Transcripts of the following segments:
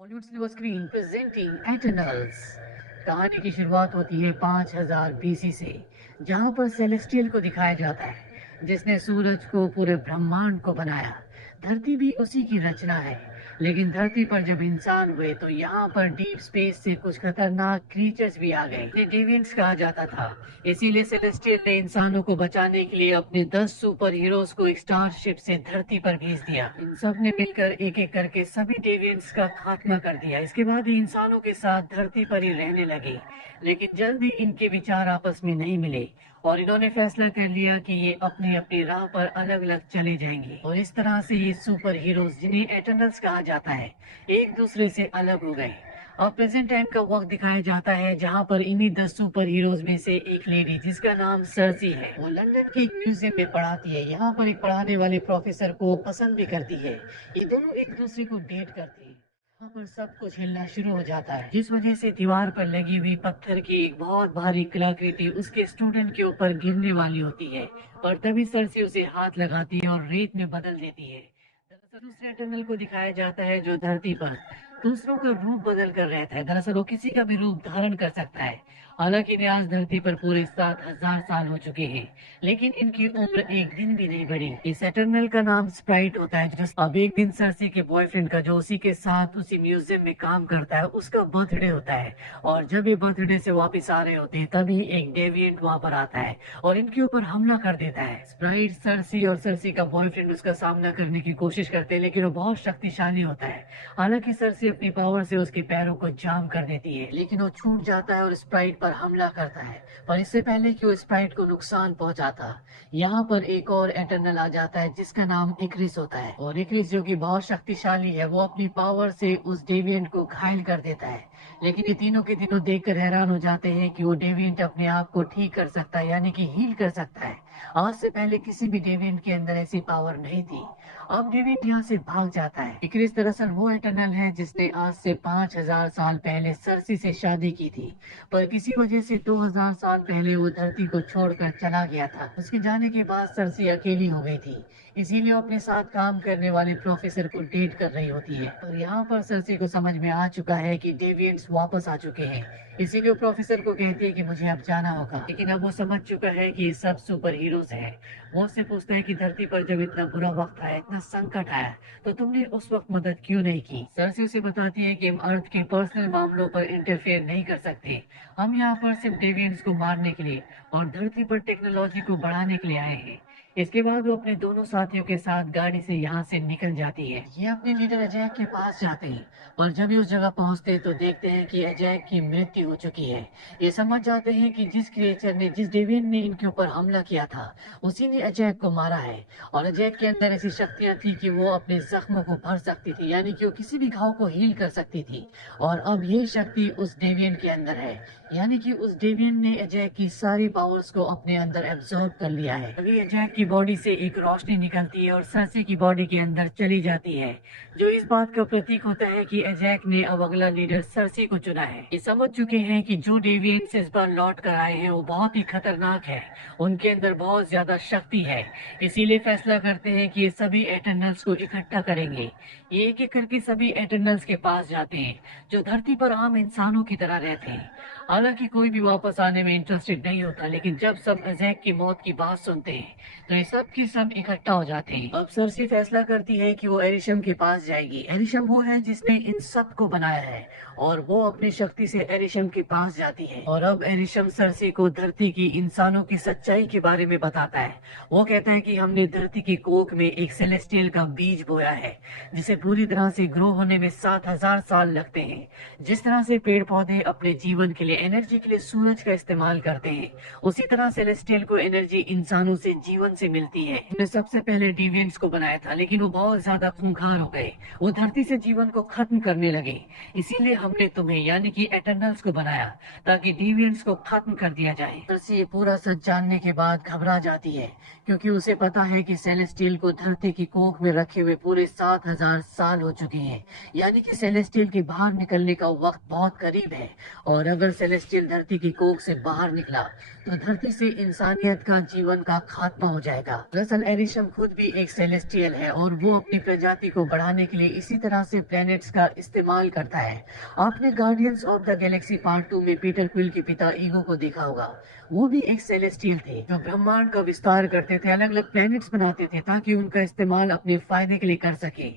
Bollywood silver screen presenting Eternals. कहानी की शुरुआत होती है 5000 बीसी से, जहां पर सेलेस्टियल को दिखाया जाता है जिसने सूरज को पूरे ब्रह्मांड को बनाया। धरती भी उसी की रचना है। लेकिन धरती पर जब इंसान हुए तो यहाँ पर डीप स्पेस से कुछ खतरनाक क्रीचर्स भी आ गए, इन्हें डेविएंट्स कहा जाता था। इसीलिए सेलेस्टियल ने इंसानों को बचाने के लिए अपने 10 सुपर हीरोज को एक स्टारशिप से धरती पर भेज दिया। इन सब ने मिलकर एक एक करके सभी डेविएंट्स का खात्मा कर दिया। इसके बाद ही इंसानों के साथ धरती पर ही रहने लगे। लेकिन जल्द ही इनके विचार आपस में नहीं मिले और इन्होंने फैसला कर लिया कि ये अपनी अपनी राह पर अलग अलग चले जाएंगे। और इस तरह से ये सुपर हीरोज, जिन्हें एटर्नल्स कहा जाता है, एक दूसरे से अलग हो गए। अब प्रेजेंट टाइम का वक्त दिखाया जाता है, जहां पर इन्हीं 10 सुपर हीरोज में से एक लेडी, जिसका नाम सर्सी है, वो लंदन के एक म्यूजियम में पढ़ाती है। यहाँ पर एक पढ़ाने वाले प्रोफेसर को पसंद भी करती है। ये दोनों एक दूसरे को डेट करते हैं। यहाँ पर सब कुछ हिलना शुरू हो जाता है, जिस वजह से दीवार पर लगी हुई पत्थर की एक बहुत भारी कलाकृति उसके स्टूडेंट के ऊपर गिरने वाली होती है। और तभी सरसी उसे हाथ लगाती है और रेत में बदल देती है। दरअसल दूसरे टनल को दिखाया जाता है, जो धरती पर दूसरों का रूप बदल कर रहता है। दरअसल वो किसी का भी रूप धारण कर सकता है। हालांकि इन्हें आज धरती पर पूरे 7000 साल हो चुके हैं, लेकिन इनकी उम्र एक दिन भी नहीं बढ़ी। इस एटर्नल का नाम स्प्राइट होता है। जो अब एक दिन सर्सी के बॉयफ्रेंड का, जो उसी के साथ उसी म्यूजियम में काम करता है, उसका बर्थडे होता है। और जब ये बर्थडे से वापस आ रहे होते हैं, तभी एक डेविएंट वहां पर आता है और इनके ऊपर हमला कर देता है। स्प्राइट, सर्सी और सर्सी का बॉयफ्रेंड उसका सामना करने की कोशिश करते हैं, लेकिन वो बहुत शक्तिशाली होता है। हालांकि सर्सी अपनी पावर से उसके पैरों को जाम कर देती है, लेकिन वो छूट जाता है और स्प्राइट पर हमला करता है। पर इससे पहले कि वो स्प्राइट को नुकसान पहुंचाता, यहाँ पर एक और एटर्नल आ जाता है, जिसका नाम इक्रिस होता है। और इक्रिस, जो कि बहुत शक्तिशाली है, वो अपनी पावर से उस डेविएंट को घायल कर देता है। लेकिन ये तीनों के तीनों देखकर हैरान हो जाते हैं कि वो डेविएंट अपने आप को ठीक कर सकता है, यानी कि हील कर सकता है। आज से पहले किसी भी डेविएंट के अंदर ऐसी पावर नहीं थी। अब डेविएंट यहाँ से भाग जाता है। इक्रिस दरअसल वो एटर्नल है जिसने आज से 5000 साल पहले सर्सी से शादी की थी, पर किसी वजह से 2000 साल पहले वो धरती को छोड़कर चला गया था। उसके जाने के बाद सर्सी अकेली हो गई थी, इसीलिए वो अपने साथ काम करने वाले प्रोफेसर को डेट कर रही होती है। और यहाँ पर सर्सी को समझ में आ चुका है कि डेविएंट्स वापस आ चुके हैं, इसीलिए वो प्रोफेसर को कहती है कि मुझे अब जाना होगा। लेकिन अब वो समझ चुका है कि ये सब सुपर हीरोज हैं। वो उससे पूछता है कि धरती पर जब इतना बुरा वक्त आया, इतना संकट आया, तो तुमने उस वक्त मदद क्यों नहीं की। सर्सी उसे बताती है कि हम अर्थ के पर्सनल मामलों पर इंटरफेयर नहीं कर सकते। हम यहाँ पर सिर्फ डेविएंट्स को मारने के लिए और धरती पर टेक्नोलॉजी को बढ़ाने के लिए आए हैं। इसके बाद वो अपने दोनों साथियों के साथ गाड़ी से यहाँ से निकल जाती है। ये अपने लीडर अजैक के पास जाते हैं, और जब ये उस जगह पहुंचते हैं तो देखते हैं कि अजैक की मृत्यु हो चुकी है। ये समझ जाते हैं कि जिस क्रिएचर ने, जिस डेविएंट ने इनके ऊपर हमला किया था, उसी ने अजैक को मारा है। और अजैक के अंदर ऐसी शक्तियां थी कि वो अपने जख्मों को भर सकती थी, यानी कि वो किसी भी घाव को हील कर सकती थी। और अब ये शक्ति उस डेविएंट के अंदर है, यानी कि उस डेविएंट ने अजैक की सारी पावर्स को अपने अंदर एब्जॉर्ब कर लिया है। अभी अजैक की बॉडी से एक रोशनी निकलती है और सर्सी की बॉडी के अंदर चली जाती है, जो इस बात का प्रतीक होता है कि अजैक ने अब अगला लीडर सर्सी को चुना है। ये समझ चुके हैं कि जो डेविएंट्स इस बार लौट कर आए हैं वो बहुत ही खतरनाक है, उनके अंदर बहुत ज्यादा शक्ति है। इसीलिए फैसला करते हैं कि ये सभी एटर्नल्स को इकट्ठा करेंगे। ये एक एक करके सभी एटर्नल्स के पास जाते हैं, जो धरती पर आम इंसानों की तरह रहते हैं। हालांकि कोई भी वापस आने में इंटरेस्टेड नहीं होता, लेकिन जब सब अजैक की मौत की बात सुनते हैं तो ये सब के सब इकट्ठा हो जाते हैं। अब सर्सी फैसला करती है कि वो एरिशम के पास जाएगी। एरिशम वो है जिसने इन सब को बनाया है, और वो अपनी शक्ति से एरिशम के पास जाती है। और अब एरिशम सर्सी को धरती की, इंसानों की सच्चाई के बारे में बताता है। वो कहता है कि हमने धरती की कोख में एक सेलेस्टियल का बीज बोया है, जिसे पूरी तरह से ग्रो होने में 7000 साल लगते हैं। जिस तरह से पेड़ पौधे अपने जीवन के लिए, एनर्जी के लिए सूरज का इस्तेमाल करते हैं, उसी तरह सेलेस्टियल को एनर्जी इंसानों से, जीवन से मिलती है। हमने सबसे पहले डेविएंट्स को बनाया था, लेकिन वो बहुत ज्यादा खूंखार हो गए, वो धरती से जीवन को खत्म करने लगे। इसीलिए हमने तुम्हें, यानी कि एटर्नल्स को बनाया, ताकि डेविएंट्स को खत्म कर दिया जाए। सर्सी ये पूरा सच जानने के बाद घबरा जाती है, क्योंकि उसे पता है कि सेलेस्टियल को धरती की कोख में रखे हुए पूरे 7000 साल हो चुके हैं, यानी कि सेलेस्टियल के बाहर निकलने का वक्त बहुत करीब है। और अगर सेलेस्टियल धरती की कोख से बाहर निकला तो धरती से इंसानियत का, जीवन का खात्मा हो जाएगा। जाएगा। दरअसल एरिशम खुद भी एक सेलेस्टियल है और वो अपनी प्रजाति को बढ़ाने के लिए इसी तरह से प्लैनेट्स का इस्तेमाल करता है। आपने guardians of the Galaxy part 2 में पीटर क्विल के पिता ईगो को देखा होगा। वो भी एक सेलेस्टियल थे जो ब्रह्मांड का विस्तार करते थे, अलग अलग प्लैनेट्स बनाते थे ताकि उनका इस्तेमाल अपने फायदे के लिए कर सके।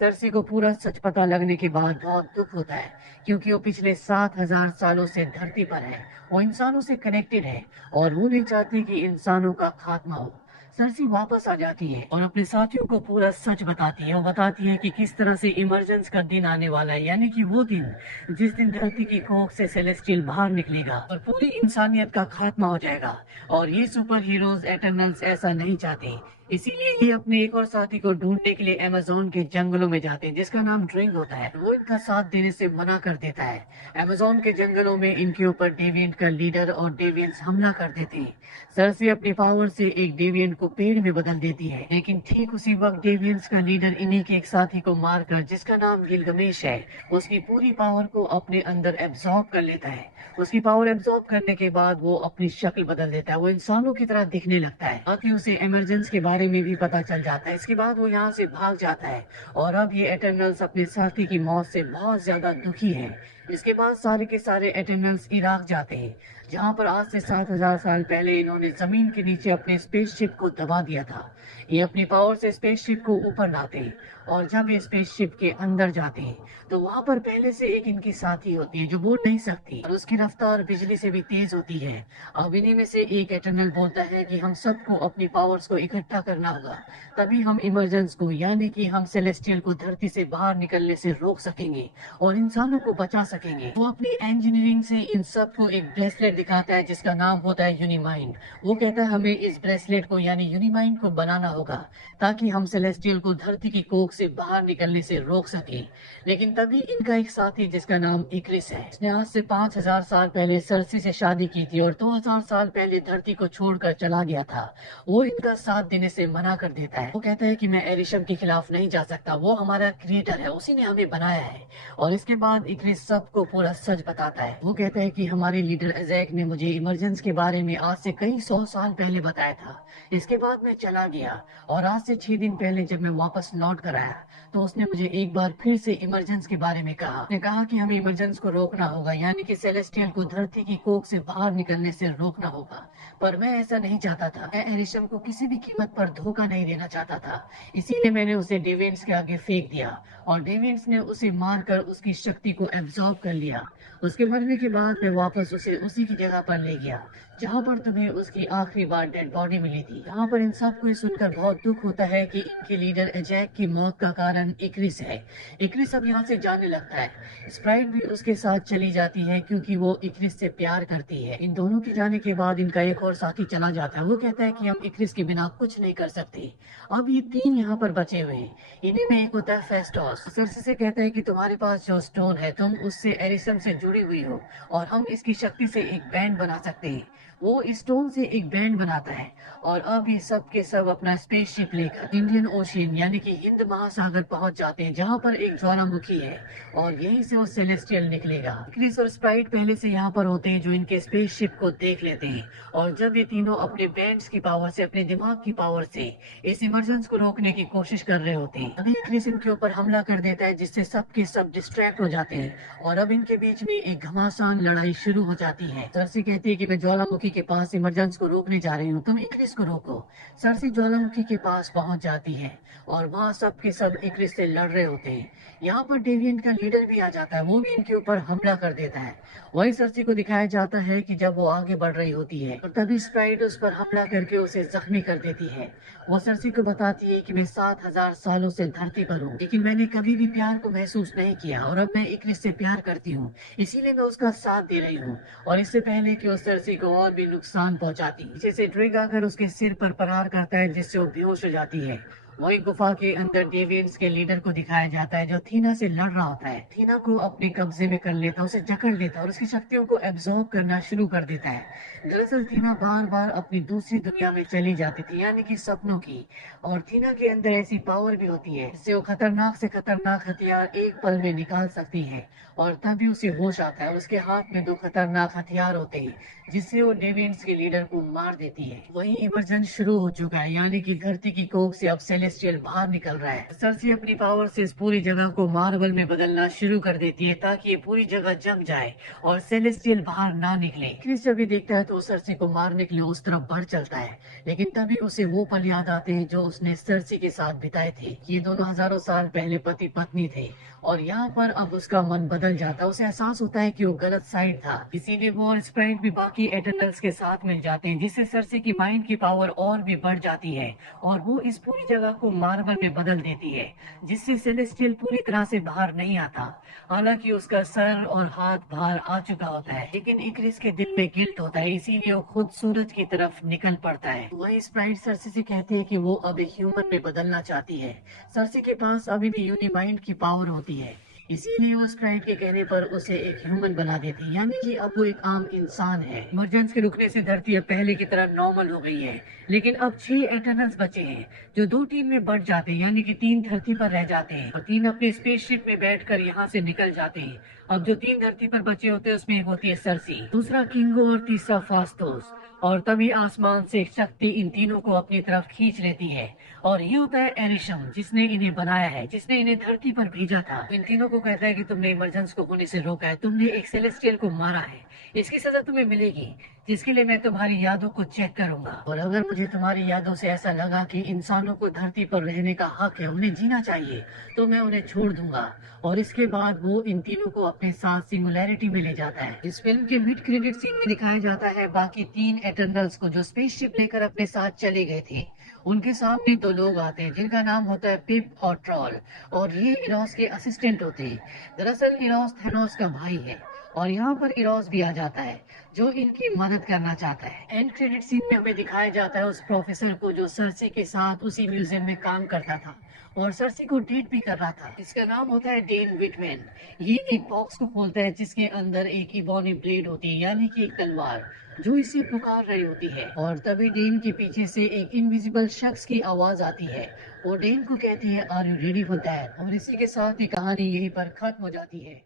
सरसी को पूरा सच पता लगने के बाद बहुत दुख होता है क्योंकि वो पिछले 7,000 सालों से धरती पर है। वो इंसानों से कनेक्टेड है और वो नहीं चाहती कि इंसानों का खात्मा हो। सरसी वापस आ जाती है और अपने साथियों को पूरा सच बताती है। वो बताती है कि किस तरह से इमरजेंस का दिन आने वाला है, यानी कि वो दिन जिस दिन धरती की कोख से सेलेस्टियल बाहर निकलेगा और पूरी इंसानियत का खात्मा हो जाएगा। और ये सुपर हीरोज एटर्नल्स ऐसा नहीं चाहते, इसीलिए ये अपने एक और साथी को ढूंढने के लिए अमेज़न के जंगलों में जाते हैं जिसका नाम ड्रिंग होता है। वो इनका साथ देने से मना कर देता है। अमेज़न के जंगलों में इनके ऊपर डेविएंट का लीडर और डेविएंट्स हमला कर देते हैं। सरसी अपनी पावर से एक डेविएंट को पेड़ में बदल देती है, लेकिन ठीक उसी वक्त डेविएंट्स का लीडर इन्हीं के एक साथी को मारकर, जिसका नाम गिलगमेश है, उसकी पूरी पावर को अपने अंदर एब्जॉर्ब कर लेता है। उसकी पावर एब्जॉर्ब करने के बाद वो अपनी शक्ल बदल देता है। वो इंसानों की तरह दिखने लगता है। बाकी उसे इमरजेंस के बारे में भी पता चल जाता है। इसके बाद वो यहाँ से भाग जाता है और अब ये एटर्नल्स अपने साथी की मौत से बहुत ज्यादा दुखी हैं। इसके बाद सारे के सारे एटर्नल्स इराक जाते हैं जहाँ पर आज से 7,000 साल पहले इन्होंने जमीन के नीचे अपने स्पेसशिप को दबा दिया था। ये अपनी पावर से स्पेसशिप को ऊपर लाते हैं और जब ये स्पेसशिप के अंदर जाते हैं तो वहाँ पर पहले से एक इनकी साथी होती है जो बोल नहीं सकती और उसकी रफ्तार बिजली से भी तेज होती है। अब इन्हीं में से एक एटर्नल बोलता है कि हम सबको अपनी पावर्स को इकट्ठा करना होगा, तभी हम इमरजेंस को, यानी कि हम सेलेस्टियल को धरती से बाहर निकलने से रोक सकेंगे और इंसानों को बचा सकेंगे। वो अपनी इंजीनियरिंग से इन सबको एक ब्रेसलेट दिखाता है जिसका नाम होता है यूनिमाइंड। वो कहता है हमें इस ब्रेसलेट को यानी यूनिमाइंड को बनाना होगा ताकि हम सेलेस्टियल को धरती की कोख से बाहर निकलने से रोक सके। लेकिन तभी इनका एक साथी जिसका नाम इक्रिस है, इसने आज से 5,000 साल पहले सरसी से शादी की थी और 2,000 साल पहले धरती को छोड़कर चला गया था। वो इनका साथ देने से मना कर देता है। वो कहता है कि मैं एरिशम के खिलाफ नहीं जा सकता, वो हमारा क्रिएटर है, उसी ने हमें बनाया है। और इसके बाद इक्रिस सबको पूरा सच बताता है। वो कहता है कि हमारे लीडर एजैक ने मुझे इमरजेंस के बारे में आज से कई 100 साल पहले बताया था। इसके बाद मैं चला गया और आज से 6 दिन पहले जब मैं वापस लौट कर आया तो उसने मुझे एक बार फिर से इमरजेंस के बारे में कहा। उसने कहा कि हमें इमरजेंस को रोकना होगा, यानी कि सेलेस्टियल को धरती की कोख से बाहर निकलने से रोकना होगा। पर मैं ऐसा नहीं चाहता था। मैं एरिशम को किसी भी कीमत पर धोखा नहीं देना चाहता था, इसीलिए मैंने उसे डेविएंट्स के आगे फेंक दिया और डेविएंट्स ने उसे मारकर उसकी शक्ति को एब्जॉर्ब कर लिया। उसके मरने के बाद मैं वापस उसे उसी की जगह पर ले गया जहाँ पर तुम्हें उसकी आखिरी बार डेड बॉडी मिली थी। यहाँ पर इन सबको सुनकर बहुत दुख होता है कि इनके लीडर एजैक की मौत का कारण इक्रिस है। इक्रिस अब यहाँ से जाने लगता है। स्प्राइट भी उसके साथ चली जाती है क्योंकि वो इक्रिस से प्यार करती है। इन दोनों के जाने के बाद इनका एक और साथी चला जाता है। वो कहता है कि हम इक्रिस के बिना कुछ नहीं कर सकते। अब ये 3 यहाँ पर बचे हुए हैं। इन्हीं में एक होता है फेस्टोस। सरसी से कहता है कि तुम्हारे पास जो स्टोन है तुम उससे एरिशम से जुड़ी हुई हो और हम इसकी शक्ति से एक बैंड बना सकते हैं। वो स्टोन से एक बैंड बनाता है और अब ये सब के सब अपना स्पेसशिप लेकर इंडियन ओशियन यानी कि हिंद महासागर पहुंच जाते हैं जहां पर एक ज्वालामुखी है और यहीं से वो सेलेस्टियल निकलेगा। क्रिस और स्प्राइट पहले से यहाँ पर होते हैं जो इनके स्पेसशिप को देख लेते हैं और जब ये तीनों अपने बैंड्स की पावर से, अपने दिमाग की पावर से इस इमरजेंस को रोकने की कोशिश कर रहे होते हैं, अभी क्रिस इनके ऊपर हमला कर देता है जिससे सब के सब डिस्ट्रैक्ट हो जाते हैं और अब इनके बीच में एक घमासान लड़ाई शुरू हो जाती है। सरसी कहती है कि मैं ज्वालामुखी के पास इमरजेंस को रोकने जा रही हूँ, तुम इक्रिस को रोको। सरसी ज्वालामुखी के पास पहुंच जाती है और वहाँ सब के सब इक्रिस से लड़ रहे होते हैं। यहाँ पर डेविएंट का लीडर भी आ जाता है, वो भी इनके ऊपर हमला कर देता है। वही सरसी को दिखाया जाता है कि जब वो आगे बढ़ रही होती है और तभी स्प्राइट उस पर हमला करके उसे जख्मी कर देती है। वो सरसी को बताती है कि मैं 7,000 सालों से धरती पर हूँ, लेकिन मैंने कभी भी प्यार को महसूस नहीं किया और अब मैं इक्रिस से प्यार करती हूँ, इसीलिए मैं उसका साथ दे रही हूँ। और इससे पहले कि उस सरसी को और भी नुकसान पहुंचाती, पीछे से ड्रिग आकर उसके सिर पर प्रहार करता है जिससे वो बेहोश हो जाती है वही गुफा के अंदर डेवियंस के लीडर को दिखाया जाता है जो थीना से लड़ रहा होता है। थीना को अपने कब्जे में कर लेता है, उसे जकड़ लेता है और उसकी शक्तियों को एब्जॉर्ब करना शुरू कर देता है। दरअसल थीना बार बार अपनी दूसरी दुनिया में चली जाती थी, यानी कि सपनों की। और थीना के अंदर ऐसी पावर भी होती है जिससे वो खतरनाक से खतरनाक हथियार एक पल में निकाल सकती है। और तभी उसे होश आता है और उसके हाथ में दो खतरनाक हथियार होते हैं जिससे वो डेवियंस के लीडर को मार देती है। वही इमरजेंस शुरू हो चुका है, यानी कि धरती की कोख से अब सेलेस्टियल बाहर निकल रहा है। सरसी अपनी पावर से इस पूरी जगह को मार्बल में बदलना शुरू कर देती है ताकि ये पूरी जगह जम जाए और सेलेस्टियल बाहर ना निकले। क्रिस जब भी देखता है तो सरसी को मारने के लिए उस तरफ बढ़ चलता है, लेकिन तभी उसे वो पल याद आते हैं जो उसने सरसी के साथ बिताए थे। ये दोनों हजारों साल पहले पति पत्नी थे और यहाँ पर अब उसका मन बदल जाता है। उसे एहसास होता है कि वो गलत साइड था, इसीलिए वो और स्प्राइट भी बाकी एटर्नल्स के साथ मिल जाते हैं, जिससे सरसी की माइंड की पावर और भी बढ़ जाती है और वो इस पूरी जगह को मार्बल में बदल देती है, जिससे सेलेस्टियल पूरी तरह से बाहर नहीं आता। हालांकि उसका सर और हाथ बाहर आ चुका होता है, लेकिन इक्रिस के दिल में गिल्ट होता है, इसीलिए वो खुद सूरज की तरफ निकल पड़ता है। वही स्प्राइट सरसी से कहती है कि वो अब एक ह्यूमन में बदलना चाहती है। सरसी के पास अभी भी यूनिमाइंड की पावर होती है, इसीलिए वो स्प्राइट के कहने पर उसे एक ह्यूमन बना देती है, यानी कि अब वो एक आम इंसान है। इमरजेंस के रुकने से धरती अब पहले की तरह नॉर्मल हो गई है, लेकिन अब 6 एटर्नल्स बचे हैं जो 2 टीम में बढ़ जाते हैं, यानी कि 3 धरती पर रह जाते हैं और 3 अपने स्पेसशिप में बैठकर यहाँ से निकल जाते हैं। अब जो 3 धरती पर बचे होते हैं उसमें एक होती है सरसी, दूसरा किंगो और तीसरा फास्टोस। और तभी आसमान से एक शक्ति इन तीनों को अपनी तरफ खींच लेती है और ये होता है एरिशम, जिसने इन्हें बनाया है, जिसने इन्हें धरती पर भेजा था। इन तीनों को कहता है कि तुमने इमरजेंस को होने से रोका है, तुमने एक सेलेस्टियल को मारा है, इसकी सजा तुम्हें मिलेगी, जिसके लिए मैं तुम्हारी यादों को चेक करूंगा। और अगर मुझे तुम्हारी यादों से ऐसा लगा कि इंसानों को धरती पर रहने का हक है, उन्हें जीना चाहिए, तो मैं उन्हें छोड़ दूंगा। और इसके बाद वो इन तीनों को अपने साथ सिंगुलैरिटी में ले जाता है। इस फिल्म के मिड क्रेडिट सीन में दिखाया जाता है बाकी 3 एटर्नल्स को जो स्पेसशिप लेकर अपने साथ चले गए थे। उनके सामने 2 लोग आते हैं जिनका नाम होता है पिप और ट्रॉल, और ये इरोस के असिस्टेंट होते हैं। दरअसल इरोस थेनोस का भाई है और यहाँ पर इरोस भी आ जाता है जो इनकी मदद करना चाहता है। एंड क्रेडिट सीन में हमें दिखाया जाता है उस प्रोफेसर को जो सरसी के साथ उसी म्यूजियम में काम करता था और सरसी को डेट भी कर रहा था। इसका नाम होता है डेन विटमैन। ये एक बॉक्स को खोलता है जिसके अंदर एक इबोनी ब्लेड होती है, यानी कि एक तलवार जो इसे पुकार रही होती है। और तभी डेन के पीछे से एक इनविजिबल शख्स की आवाज आती है और डेन को कहती है are you ready for that. और इसी के साथ ही कहानी यहीं पर खत्म हो जाती है।